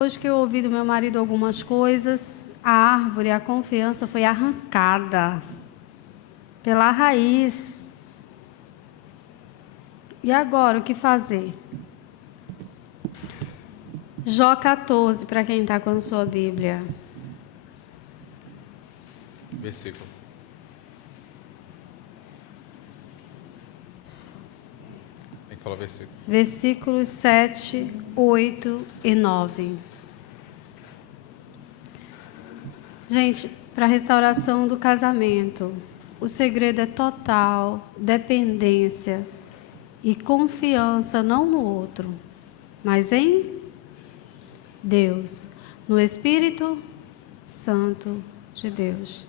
Depois que eu ouvi do meu marido algumas coisas, a árvore, a confiança foi arrancada pela raiz. E agora, o que fazer? Jó 14, para quem está com a sua Bíblia. Versículo. Tem que falar versículo. Versículos 7, 8 e 9. Gente, para a restauração do casamento, o segredo é total dependência e confiança não no outro, mas em Deus, no Espírito Santo de Deus.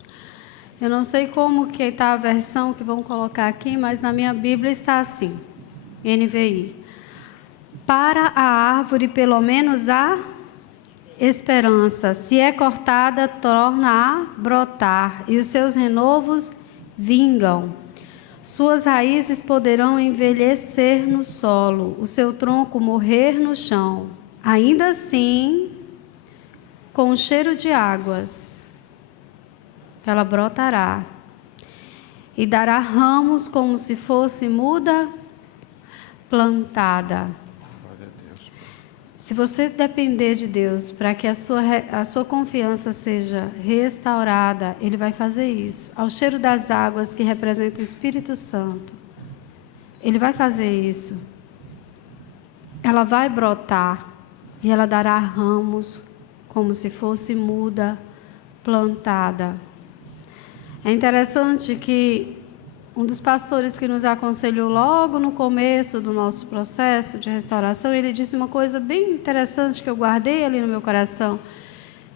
Eu não sei como que está a versão que vão colocar aqui, mas na minha Bíblia está assim, NVI. Para a árvore, pelo menos a esperança, se é cortada, torna a brotar, e os seus renovos vingam. Suas raízes poderão envelhecer no solo, o seu tronco morrer no chão. Ainda assim, com o cheiro de águas, ela brotará e dará ramos como se fosse muda plantada. Se você depender de Deus para que a sua confiança seja restaurada, Ele vai fazer isso. Ao cheiro das águas que representa o Espírito Santo, Ele vai fazer isso. Ela vai brotar e ela dará ramos como se fosse muda plantada. É interessante que um dos pastores que nos aconselhou logo no começo do nosso processo de restauração, ele disse uma coisa bem interessante que eu guardei ali no meu coração.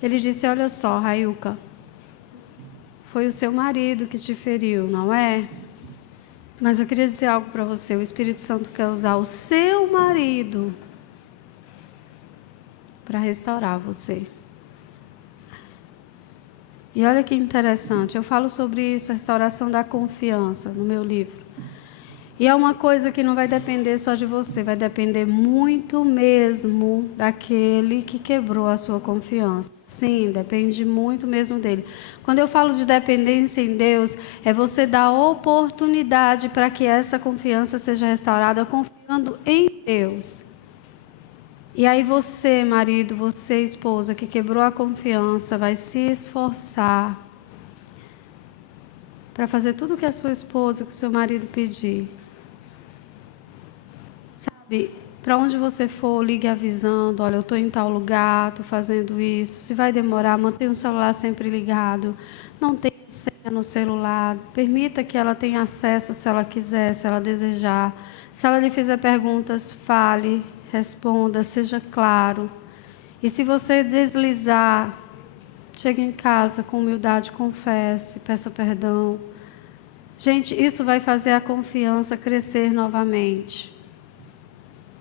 Ele disse: olha só, Raiuca, foi o seu marido que te feriu, não é? Mas eu queria dizer algo para você. O Espírito Santo quer usar o seu marido para restaurar você. E olha que interessante, eu falo sobre isso, a restauração da confiança, no meu livro. E é uma coisa que não vai depender só de você, vai depender muito mesmo daquele que quebrou a sua confiança. Sim, depende muito mesmo dele. Quando eu falo de dependência em Deus, é você dar oportunidade para que essa confiança seja restaurada confiando em Deus. E aí você, marido, você, esposa, que quebrou a confiança, vai se esforçar para fazer tudo o que a sua esposa, que o seu marido pedir. Sabe, para onde você for, ligue avisando: olha, eu estou em tal lugar, estou fazendo isso. Se vai demorar, mantenha o celular sempre ligado. Não tenha senha no celular. Permita que ela tenha acesso se ela quiser, se ela desejar. Se ela lhe fizer perguntas, fale. Responda, seja claro. E se você deslizar, chegue em casa com humildade, confesse, peça perdão. Gente, isso vai fazer a confiança crescer novamente.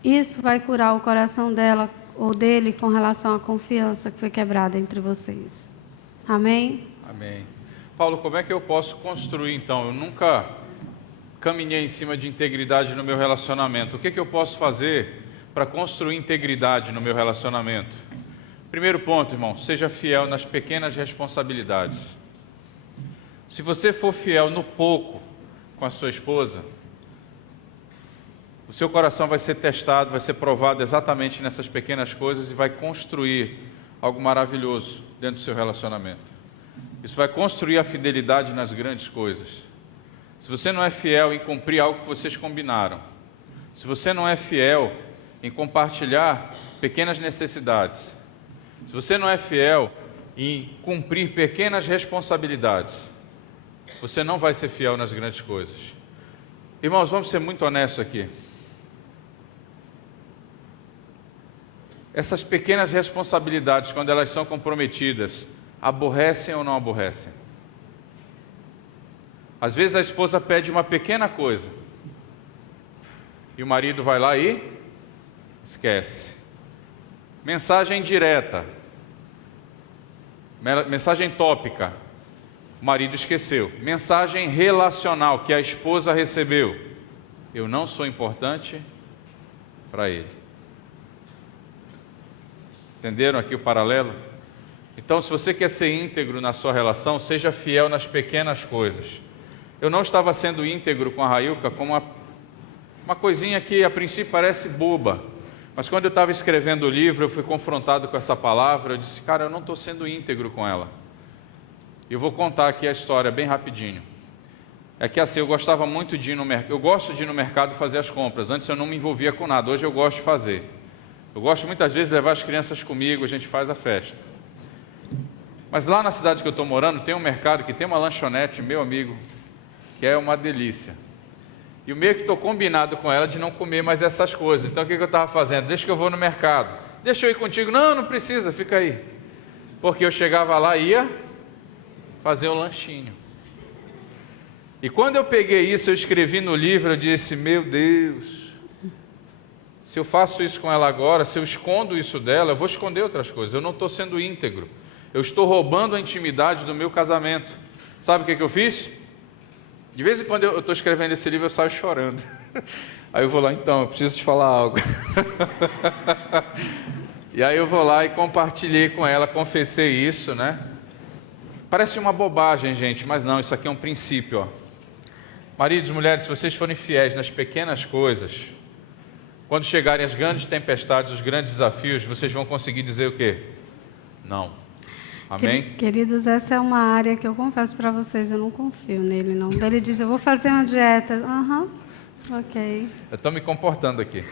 Isso vai curar o coração dela ou dele com relação à confiança que foi quebrada entre vocês. Amém? Amém. Paulo, como é que eu posso construir então? Eu nunca caminhei em cima de integridade no meu relacionamento. O que eu posso fazer para construir integridade no meu relacionamento? Primeiro ponto, irmão, seja fiel nas pequenas responsabilidades. Se você for fiel no pouco com a sua esposa, o seu coração vai ser testado, vai ser provado exatamente nessas pequenas coisas e vai construir algo maravilhoso dentro do seu relacionamento. Isso vai construir a fidelidade nas grandes coisas. Se você não é fiel em cumprir algo que vocês combinaram, se você não é fiel em compartilhar pequenas necessidades, se você não é fiel em cumprir pequenas responsabilidades, você não vai ser fiel nas grandes coisas. Irmãos, vamos ser muito honestos aqui. Essas pequenas responsabilidades, quando elas são comprometidas, aborrecem ou não aborrecem? Às vezes a esposa pede uma pequena coisa e o marido vai lá e esquece. Mensagem direta, mensagem tópica, o marido esqueceu. Mensagem relacional que a esposa recebeu: eu não sou importante para ele. Entenderam aqui o paralelo? Então, se você quer ser íntegro na sua relação, seja fiel nas pequenas coisas. Eu não estava sendo íntegro com a Railca como uma coisinha que a princípio parece boba, mas quando eu estava escrevendo o livro, eu fui confrontado com essa palavra, eu disse, cara, eu não estou sendo íntegro com ela. E eu vou contar aqui a história bem rapidinho. É que assim, eu gostava muito de ir no mercado, eu gosto de ir no mercado fazer as compras, antes eu não me envolvia com nada, hoje eu gosto de fazer. Eu gosto muitas vezes de levar as crianças comigo, a gente faz a festa. Mas lá na cidade que eu estou morando, tem um mercado que tem uma lanchonete, meu amigo, que é uma delícia. E eu meio que estou combinado com ela de não comer mais essas coisas. Então o que eu estava fazendo? Deixa que eu vou no mercado. Deixa eu ir contigo. Não, não precisa, fica aí. Porque eu chegava lá e ia fazer o lanchinho. E quando eu peguei isso, eu escrevi no livro, eu disse, meu Deus, se eu faço isso com ela agora, se eu escondo isso dela, eu vou esconder outras coisas. Eu não estou sendo íntegro. Eu estou roubando a intimidade do meu casamento. Sabe o que eu fiz? De vez em quando eu estou escrevendo esse livro, eu saio chorando. Aí eu vou lá, então, eu preciso te falar algo. E aí eu vou lá e compartilhei com ela, confessei isso, né? Parece uma bobagem, gente, mas não, isso aqui é um princípio, ó. Maridos e mulheres, se vocês forem fiéis nas pequenas coisas, quando chegarem as grandes tempestades, os grandes desafios, vocês vão conseguir dizer o quê? Não. Amém? Queridos, essa é uma área que eu confesso para vocês, eu não confio nele, não. Ele diz, eu vou fazer uma dieta. Aham, ok. Eu estou me comportando aqui.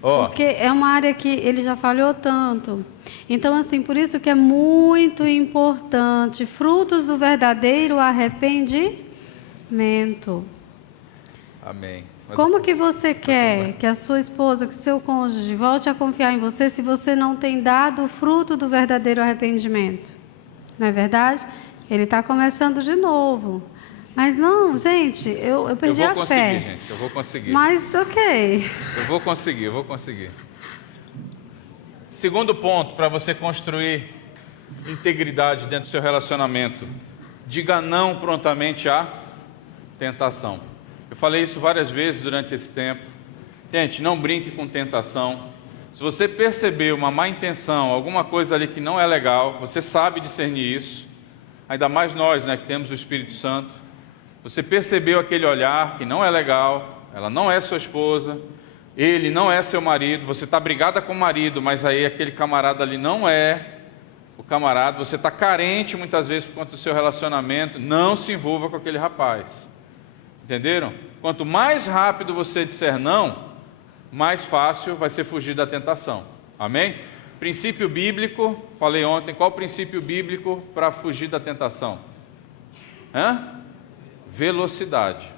Oh. Porque é uma área que ele já falhou tanto. Então, assim, por isso que é muito importante, frutos do verdadeiro arrependimento. Amém. Mas como que você quer que a sua esposa, que o seu cônjuge volte a confiar em você se você não tem dado o fruto do verdadeiro arrependimento? Não é verdade? Ele está começando de novo. Mas não, gente, eu perdi a fé. Eu vou conseguir, gente, eu vou conseguir. Mas, ok. Eu vou conseguir. Segundo ponto, para você construir integridade dentro do seu relacionamento. Diga não prontamente à tentação. Eu falei isso várias vezes durante esse tempo. Gente, não brinque com tentação. Se você perceber uma má intenção, alguma coisa ali que não é legal, você sabe discernir isso. Ainda mais nós, né, que temos o Espírito Santo. Você percebeu aquele olhar que não é legal, ela não é sua esposa, ele não é seu marido, você está brigada com o marido, mas aí aquele camarada ali não é o camarada, você está carente muitas vezes por conta do seu relacionamento, não se envolva com aquele rapaz. Entenderam? Quanto mais rápido você disser não, mais fácil vai ser fugir da tentação. Amém? Princípio bíblico, falei ontem, qual o princípio bíblico para fugir da tentação? Velocidade.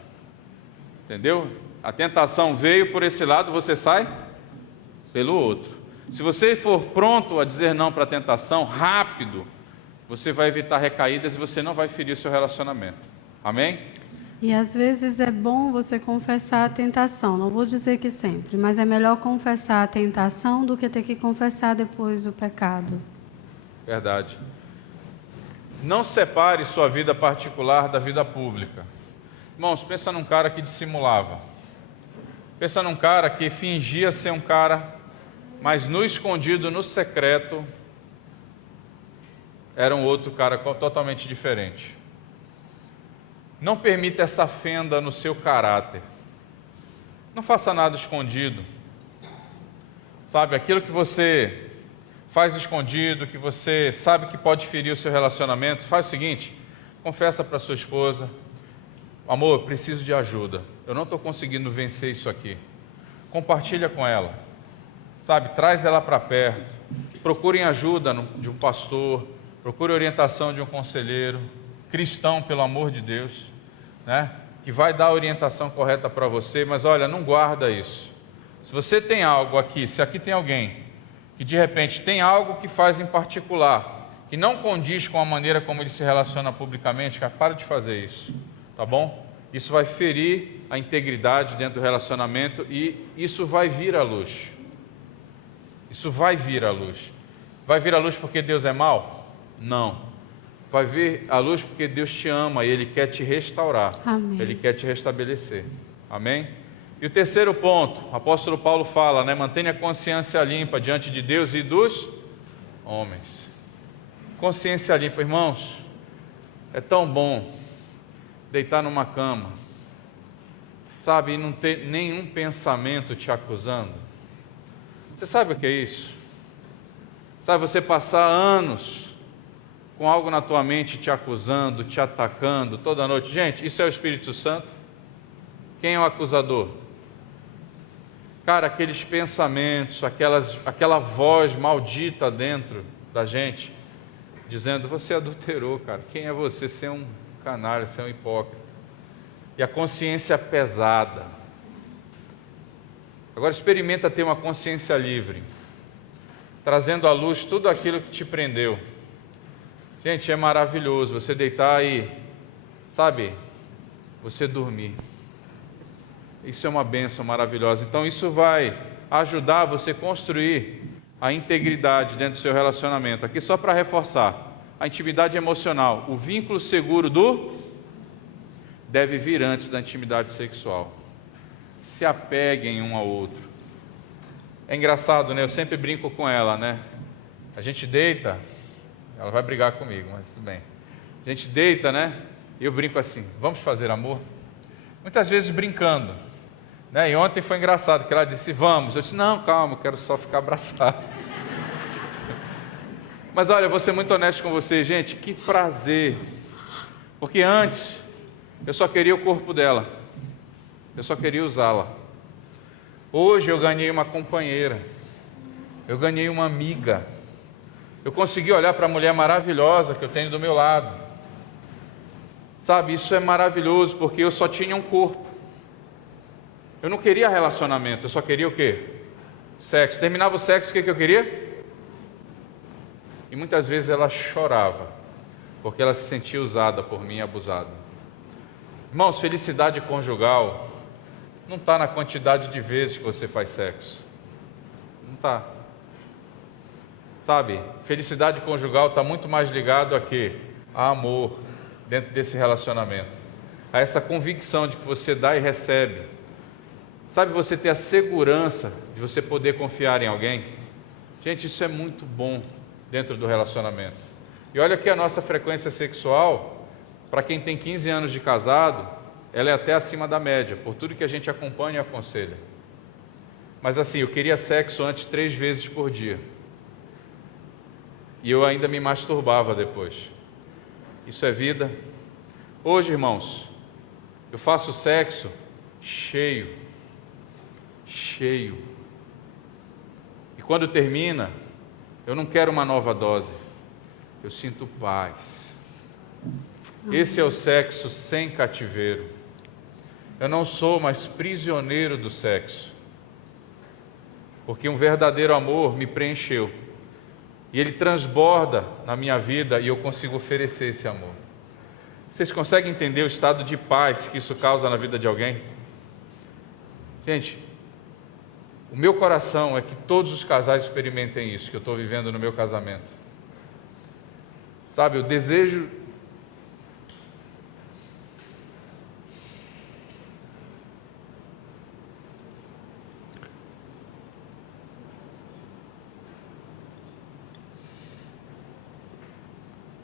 Entendeu? A tentação veio por esse lado, você sai pelo outro. Se você for pronto a dizer não para a tentação, rápido, você vai evitar recaídas e você não vai ferir o seu relacionamento. Amém? E às vezes é bom você confessar a tentação, não vou dizer que sempre, mas é melhor confessar a tentação do que ter que confessar depois o pecado. Verdade. Não separe sua vida particular da vida pública. Irmãos, pensa num cara que dissimulava. Pensa num cara que fingia ser um cara, mas no escondido, no secreto, era um outro cara totalmente diferente. Não permita essa fenda no seu caráter. Não faça nada escondido. Sabe, aquilo que você faz escondido, que você sabe que pode ferir o seu relacionamento, faz o seguinte, confessa para sua esposa, amor, preciso de ajuda, eu não estou conseguindo vencer isso aqui. Compartilha com ela, sabe, traz ela para perto, procurem ajuda de um pastor, procure orientação de um conselheiro, cristão, pelo amor de Deus, né? Que vai dar a orientação correta para você, mas olha, não guarda isso. Se você tem algo aqui, se aqui tem alguém que de repente tem algo que faz em particular, que não condiz com a maneira como ele se relaciona publicamente, cara, para de fazer isso, tá bom? Isso vai ferir a integridade dentro do relacionamento e isso vai vir à luz. Isso vai vir à luz. Vai vir à luz porque Deus é mau? Não. Vai vir à luz porque Deus te ama e Ele quer te restaurar. Amém. Ele quer te restabelecer. Amém? E o terceiro ponto, o apóstolo Paulo fala, né? Mantenha a consciência limpa diante de Deus e dos homens. Consciência limpa, irmãos. É tão bom deitar numa cama, sabe, e não ter nenhum pensamento te acusando. Você sabe o que é isso? Sabe, você passar anos com algo na tua mente te acusando, te atacando toda noite. Gente, isso é o Espírito Santo? Quem é o acusador? Cara, aqueles pensamentos, aquela voz maldita dentro da gente, dizendo, você adulterou, cara. Quem é você? Você é um canalha, você é um hipócrita. E a consciência pesada. Agora experimenta ter uma consciência livre, trazendo à luz tudo aquilo que te prendeu. Gente, é maravilhoso você deitar e, sabe, você dormir. Isso é uma bênção maravilhosa. Então isso vai ajudar você a construir a integridade dentro do seu relacionamento. Aqui só para reforçar, a intimidade emocional, o vínculo seguro deve vir antes da intimidade sexual. Se apeguem um ao outro. É engraçado, né? Eu sempre brinco com ela, né? A gente deita, ela vai brigar comigo, mas tudo bem. A gente deita, né? E eu brinco assim, vamos fazer amor? Muitas vezes brincando, né? E ontem foi engraçado, que ela disse, vamos. Eu disse, não, calma, eu quero só ficar abraçado. Mas olha, eu vou ser muito honesto com vocês, gente, que prazer. Porque antes, eu só queria o corpo dela. Eu só queria usá-la. Hoje eu ganhei uma companheira. Eu ganhei uma amiga. Eu consegui olhar para a mulher maravilhosa que eu tenho do meu lado. Sabe, isso é maravilhoso, porque eu só tinha um corpo. Eu não queria relacionamento, eu só queria o quê? Sexo. Terminava o sexo, o que eu queria? E muitas vezes ela chorava, porque ela se sentia usada por mim, abusada. Irmãos, felicidade conjugal não está na quantidade de vezes que você faz sexo. Não está. Sabe, felicidade conjugal está muito mais ligado a quê? A amor dentro desse relacionamento. A essa convicção de que você dá e recebe. Sabe, você ter a segurança de você poder confiar em alguém. Gente, isso é muito bom dentro do relacionamento. E olha que a nossa frequência sexual, para quem tem 15 anos de casado, ela é até acima da média, por tudo que a gente acompanha e aconselha. Mas assim, eu queria sexo antes 3 vezes por dia. E eu ainda me masturbava depois. Isso é vida. Hoje, irmãos, eu faço sexo cheio. E quando termina, eu não quero uma nova dose. Eu sinto paz. Esse é o sexo sem cativeiro. Eu não sou mais prisioneiro do sexo. Porque um verdadeiro amor me preencheu. E ele transborda na minha vida e eu consigo oferecer esse amor. Vocês conseguem entender o estado de paz que isso causa na vida de alguém? Gente, o meu coração é que todos os casais experimentem isso que eu estou vivendo no meu casamento. Sabe, o desejo...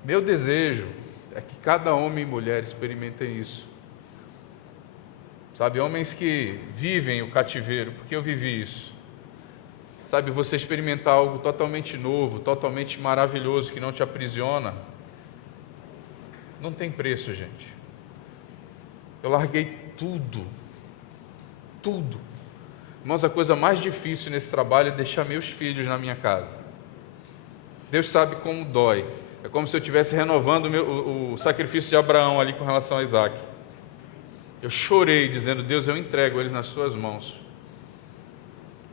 Meu desejo é que cada homem e mulher experimentem isso. Sabe, homens que vivem o cativeiro, porque eu vivi isso. Sabe, você experimentar algo totalmente novo, totalmente maravilhoso, que não te aprisiona, não tem preço, gente. Eu larguei tudo. Irmãos, a coisa mais difícil nesse trabalho é deixar meus filhos na minha casa. Deus sabe como dói. É como se eu estivesse renovando o sacrifício de Abraão ali com relação a Isaac. Eu chorei dizendo, Deus, eu entrego eles nas tuas mãos.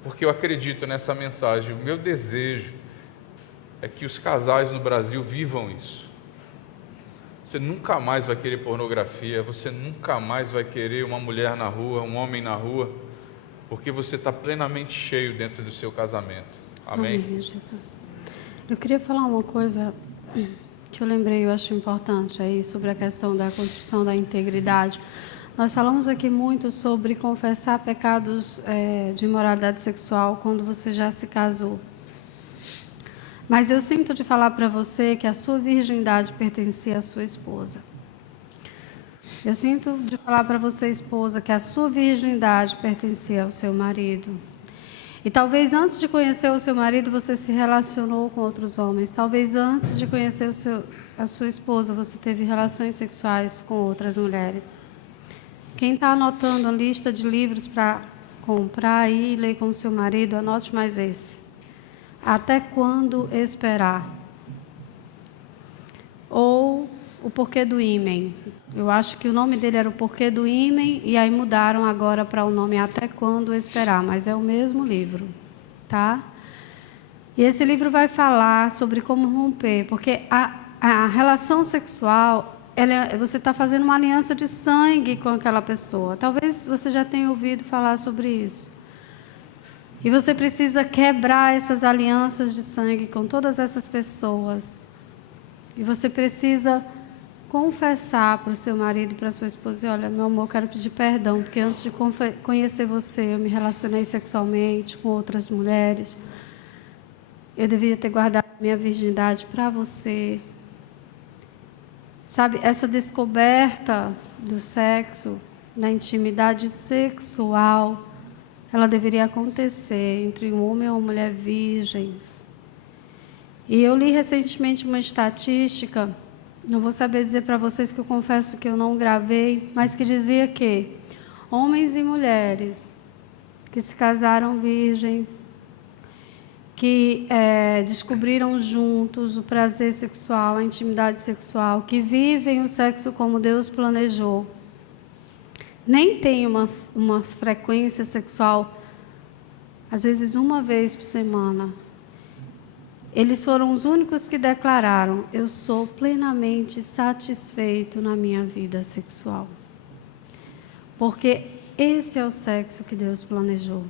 Porque eu acredito nessa mensagem. O meu desejo é que os casais no Brasil vivam isso. Você nunca mais vai querer pornografia, você nunca mais vai querer uma mulher na rua, um homem na rua, porque você está plenamente cheio dentro do seu casamento. Amém? Amém, Jesus. Eu queria falar uma coisa que eu lembrei, eu acho importante aí, sobre a questão da construção da integridade. Nós falamos aqui muito sobre confessar pecados de imoralidade sexual quando você já se casou. Mas eu sinto de falar para você que a sua virgindade pertencia à sua esposa. Eu sinto de falar para você, esposa, que a sua virgindade pertencia ao seu marido. E talvez antes de conhecer o seu marido, você se relacionou com outros homens. Talvez antes de conhecer a sua esposa, você teve relações sexuais com outras mulheres. Quem está anotando a lista de livros para comprar aí e ler com o seu marido, anote mais esse. Até quando esperar? Ou o Porquê do Ímen. Eu acho que o nome dele era o Porquê do Ímen, e aí mudaram agora para o nome Até Quando Esperar, mas é o mesmo livro, tá? E esse livro vai falar sobre como romper, porque a relação sexual, você está fazendo uma aliança de sangue com aquela pessoa. Talvez você já tenha ouvido falar sobre isso. E você precisa quebrar essas alianças de sangue com todas essas pessoas. E você precisa confessar para o seu marido e para a sua esposa: olha, meu amor, eu quero pedir perdão, porque antes de conhecer você, eu me relacionei sexualmente com outras mulheres. Eu deveria ter guardado minha virgindade para você. Sabe, essa descoberta do sexo, da intimidade sexual, ela deveria acontecer entre um homem e uma mulher virgens. E eu li recentemente uma estatística, não vou saber dizer para vocês, que eu confesso que eu não gravei, mas que dizia que homens e mulheres que se casaram virgens, que descobriram juntos o prazer sexual, a intimidade sexual, que vivem o sexo como Deus planejou, nem tem uma frequência sexual, às vezes uma vez por semana. Eles foram os únicos que declararam: eu sou plenamente satisfeito na minha vida sexual. Porque esse é o sexo que Deus planejou.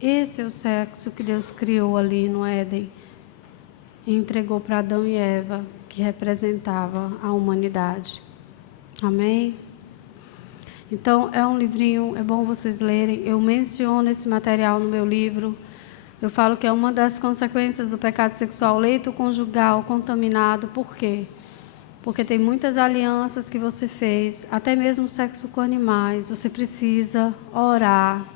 Esse é o sexo que Deus criou ali no Éden e entregou para Adão e Eva, que representava a humanidade. Amém? Então, é um livrinho, é bom vocês lerem. Eu menciono esse material no meu livro. Eu falo que é uma das consequências do pecado sexual, leito conjugal contaminado. Por quê? Porque tem muitas alianças que você fez, até mesmo sexo com animais. Você precisa orar,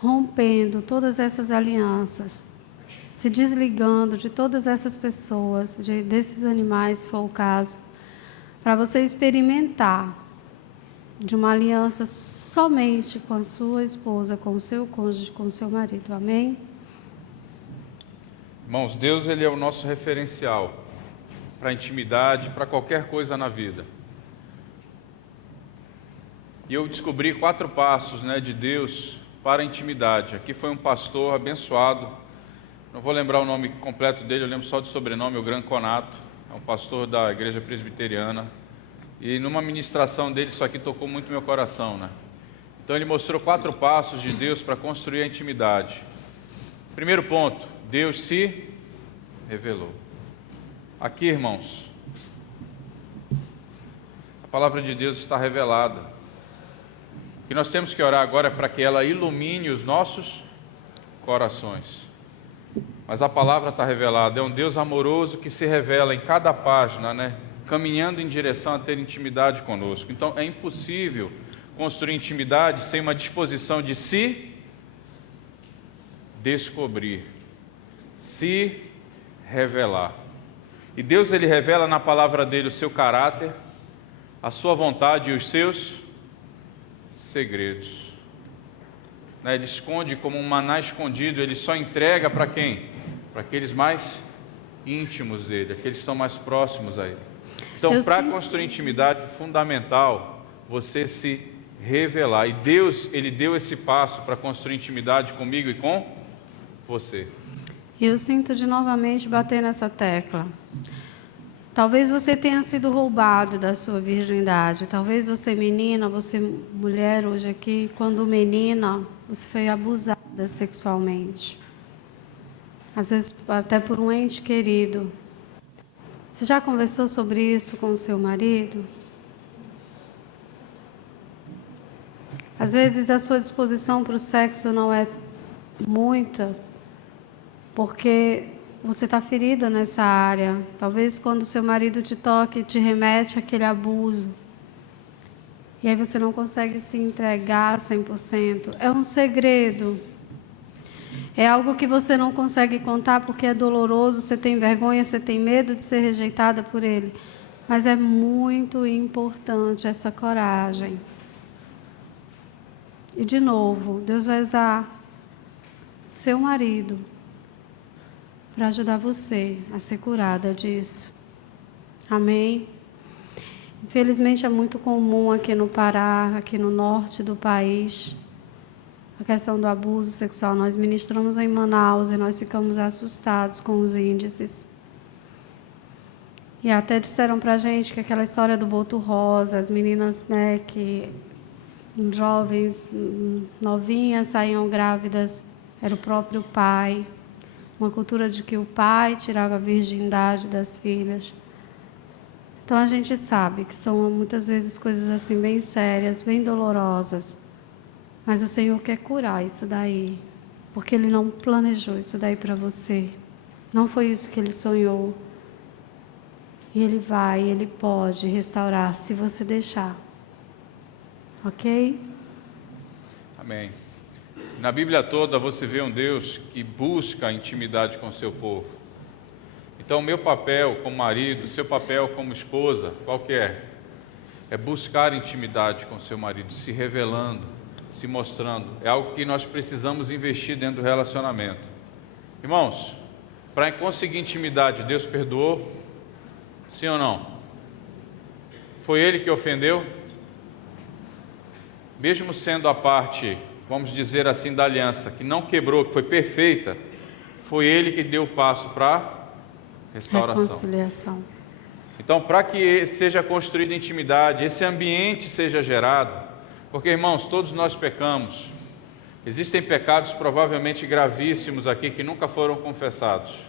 rompendo todas essas alianças, se desligando de todas essas pessoas, desses animais, se for o caso, para você experimentar de uma aliança somente com a sua esposa, com o seu cônjuge, com o seu marido. Amém? Irmãos, Deus, Ele é o nosso referencial para a intimidade, para qualquer coisa na vida. E eu descobri 4 passos, de Deus para a intimidade. Aqui foi um pastor abençoado, não vou lembrar o nome completo dele, eu lembro só do sobrenome, o Gran Conato, é um pastor da igreja presbiteriana, e numa ministração dele isso aqui tocou muito meu coração, Então ele mostrou 4 passos de Deus para construir a intimidade. Primeiro ponto: Deus se revelou. Aqui, irmãos, a palavra de Deus está revelada. O que nós temos que orar agora é para que ela ilumine os nossos corações. Mas a palavra está revelada, é um Deus amoroso que se revela em cada página, caminhando em direção a ter intimidade conosco. Então é impossível construir intimidade sem uma disposição de se descobrir, se revelar. E Deus, Ele revela na palavra dele o seu caráter, a sua vontade e os seus segredos. Ele esconde como um maná escondido, Ele só entrega para quem? Para aqueles mais íntimos dele, aqueles que estão mais próximos a Ele. Então, para construir intimidade, é fundamental você se revelar. E Deus, Ele deu esse passo para construir intimidade comigo e com você. Eu sinto de novamente bater nessa tecla. Talvez você tenha sido roubado da sua virgindade. Talvez você menina, você mulher hoje aqui, quando menina, você foi abusada sexualmente. Às vezes até por um ente querido. Você já conversou sobre isso com o seu marido? Às vezes a sua disposição para o sexo não é muita, porque você está ferida nessa área. Talvez quando seu marido te toque, te remete àquele abuso. E aí você não consegue se entregar 100%. É um segredo. É algo que você não consegue contar porque é doloroso, você tem vergonha, você tem medo de ser rejeitada por ele. Mas é muito importante essa coragem. E de novo, Deus vai usar seu marido para ajudar você a ser curada disso. Amém? Infelizmente é muito comum aqui no Pará, aqui no norte do país, a questão do abuso sexual. Nós ministramos em Manaus e nós ficamos assustados com os índices. E até disseram para a gente que aquela história do Boto Rosa, as meninas, né, que jovens, novinhas, saíam grávidas, era o próprio pai. Uma cultura de que o pai tirava a virgindade das filhas. Então a gente sabe que são muitas vezes coisas assim bem sérias, bem dolorosas. Mas o Senhor quer curar isso daí, porque Ele não planejou isso daí para você. Não foi isso que Ele sonhou. E Ele pode restaurar se você deixar. Ok? Amém. Na Bíblia toda você vê um Deus que busca a intimidade com o seu povo. Então, meu papel como marido, seu papel como esposa, qual que é? É buscar intimidade com seu marido, se revelando, se mostrando. É algo que nós precisamos investir dentro do relacionamento. Irmãos, para conseguir intimidade, Deus perdoou? Sim ou não? Foi Ele que ofendeu? Mesmo sendo a parte, vamos dizer assim, da aliança, que não quebrou, que foi perfeita, foi Ele que deu o passo para restauração. Reconciliação. Então, para que seja construída intimidade, esse ambiente seja gerado, porque, irmãos, todos nós pecamos. Existem pecados provavelmente gravíssimos aqui que nunca foram confessados.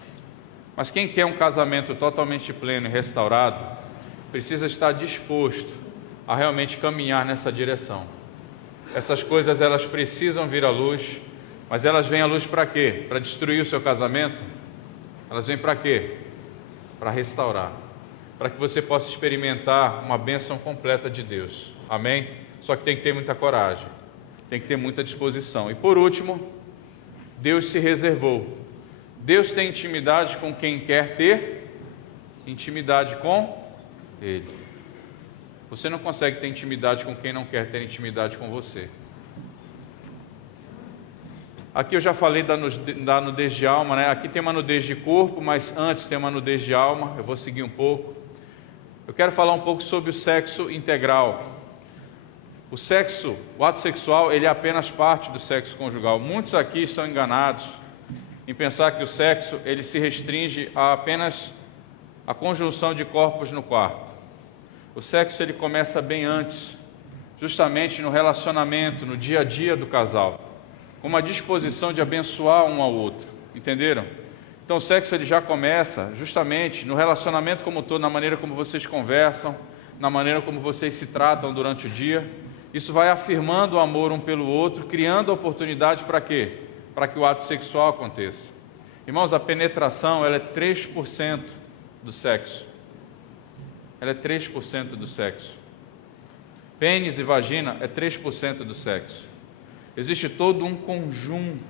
Mas quem quer um casamento totalmente pleno e restaurado, precisa estar disposto a realmente caminhar nessa direção. Essas coisas, elas precisam vir à luz, mas elas vêm à luz para quê? Para destruir o seu casamento? Elas vêm para quê? Para restaurar, para que você possa experimentar uma bênção completa de Deus. Amém? Só que tem que ter muita coragem, tem que ter muita disposição. E por último, Deus se reservou. Deus tem intimidade com quem quer ter intimidade com Ele. Você não consegue ter intimidade com quem não quer ter intimidade com você. Aqui eu já falei da nudez de alma, né? Aqui tem uma nudez de corpo, mas antes tem uma nudez de alma. Eu vou seguir um pouco. Eu quero falar um pouco sobre o sexo integral. O ato sexual, ele é apenas parte do sexo conjugal. Muitos aqui estão enganados em pensar que o sexo, ele se restringe a apenas a conjunção de corpos no quarto. O sexo, ele começa bem antes, justamente no relacionamento, no dia a dia do casal, com uma disposição de abençoar um ao outro, entenderam? Então o sexo, ele já começa justamente no relacionamento como um todo, na maneira como vocês conversam, na maneira como vocês se tratam durante o dia. Isso vai afirmando o amor um pelo outro, criando oportunidade para quê? Para que o ato sexual aconteça. Irmãos, a penetração, ela é 3% do sexo. Ela é 3% do sexo. Pênis e vagina é 3% do sexo. Existe todo um conjunto